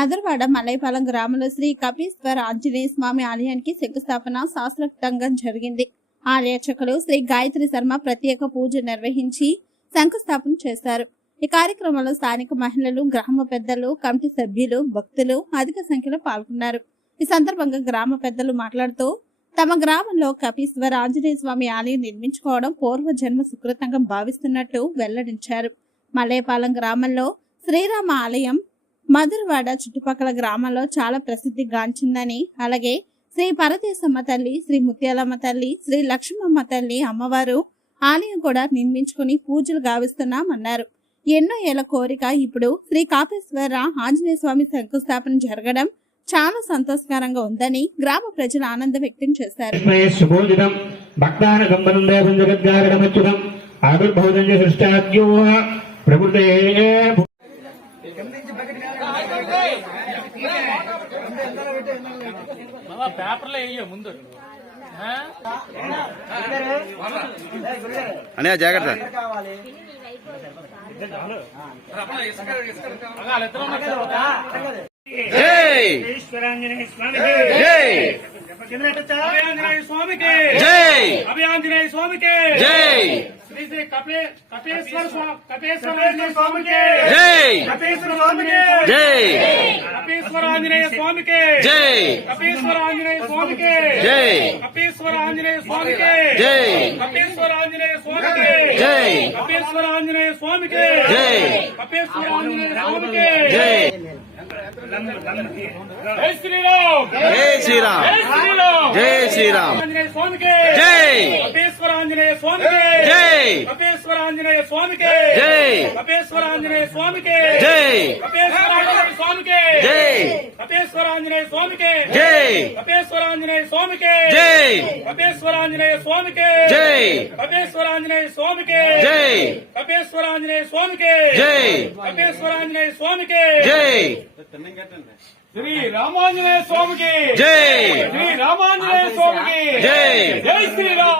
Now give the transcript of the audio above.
మధురవాడ మలైపాలెం గ్రామంలో శ్రీ కపీశ్వర ఆంజనేయ స్వామి ఆలయానికి శంకుస్థాపన శాస్త్రోక్తంగా జరిగింది. ఆలయర్చకులు శ్రీ గాయత్రి శర్మ ప్రత్యేక పూజ నిర్వహించి శంకుస్థాపన చేశారు. ఈ కార్యక్రమంలో స్థానిక మహిళలు గ్రామ పెద్దలు కమిటీ సభ్యులు భక్తులు అధిక సంఖ్యలో పాల్గొన్నారు. ఈ సందర్భంగా గ్రామ పెద్దలు మాట్లాడుతూ తమ గ్రామంలో కపీశ్వర ఆంజనేయ స్వామి ఆలయం నిర్మించుకోవడం పూర్వ జన్మ సుకృతంగా భావిస్తున్నట్టు వెల్లడించారు. మలయపాలెం గ్రామంలో శ్రీరామ ఆలయం మధురవాడ చుట్టుపక్కల గ్రామాల్లో చాలా ప్రసిద్ధి గాంచిందని అలాగే శ్రీ పరదేశమ్మ తల్లి శ్రీ ముత్యాలమ్మ తల్లి శ్రీ లక్ష్మమ్మ తల్లి అమ్మవారు ఆలయం కూడా నిర్మించుకుని పూజలు గావిస్తున్నామన్నారు. ఎన్నో ఏళ్ళ కోరిక ఇప్పుడు శ్రీ కాపేశ్వర ఆంజనేయ స్వామి శంకుస్థాపన జరగడం చాలా సంతోషకరంగా ఉందని గ్రామ ప్రజలు ఆనందం వ్యక్తం చేశారు. విస్మయ సృష్టాద్యో ప్రకృతే పేపర్లో వేయ ముందు? అనే జాగ్రత్త. అభయాంజనేయ స్వామికి జై! అభయాంజనేయ స్వామికి జై! శ్రీ శ్రీ కపే కపేశ్వర స్వామి కపేశ్వర స్వామికి జై! కపేశ్వర స్వామికి జై! కపేశ్వర ఆంజనేయ స్వామికి. జై. కపేశ్వర ఆంజనేయ స్వామికి. జై. కపేశ్వర ఆంజనేయ స్వామికి. జై. కపేశ్వర ఆంజనేయ స్వామికి. జై. కపేశ్వర ఆంజనేయ స్వామికి. జై. కపేశ్వర ఆంజనేయ స్వామికి. జై. జై శ్రీరామ్. జై శ్రీరామ్. జై శ్రీరామ్. ఆంజనేయ స్వామికి. జై. కపేశ్వర ఆంజనేయ స్వామికి. జై కపేశ్వర ఆంజనేయ స్వామికి జై కపేశ్వర ఆంజనేయ స్వామికి జై కపేశ్వర ఆంజనేయ స్వామికి జై కపేశ్వర ఆంజనేయ స్వామికి జై కపేశ్వర ఆంజనేయ స్వామికి జై కపేశ్వర ఆంజనేయ స్వామికి జై కపేశ్వర ఆంజనేయ స్వామికి జై కపేశ్వర ఆంజనేయ స్వామికి జై కపేశ్వర ఆంజనేయ స్వామికి జై శ్రీ రామాంజనేయ స్వామికి జై శ్రీ రామాంజనేయ స్వామికి జై జై శ్రీరామ్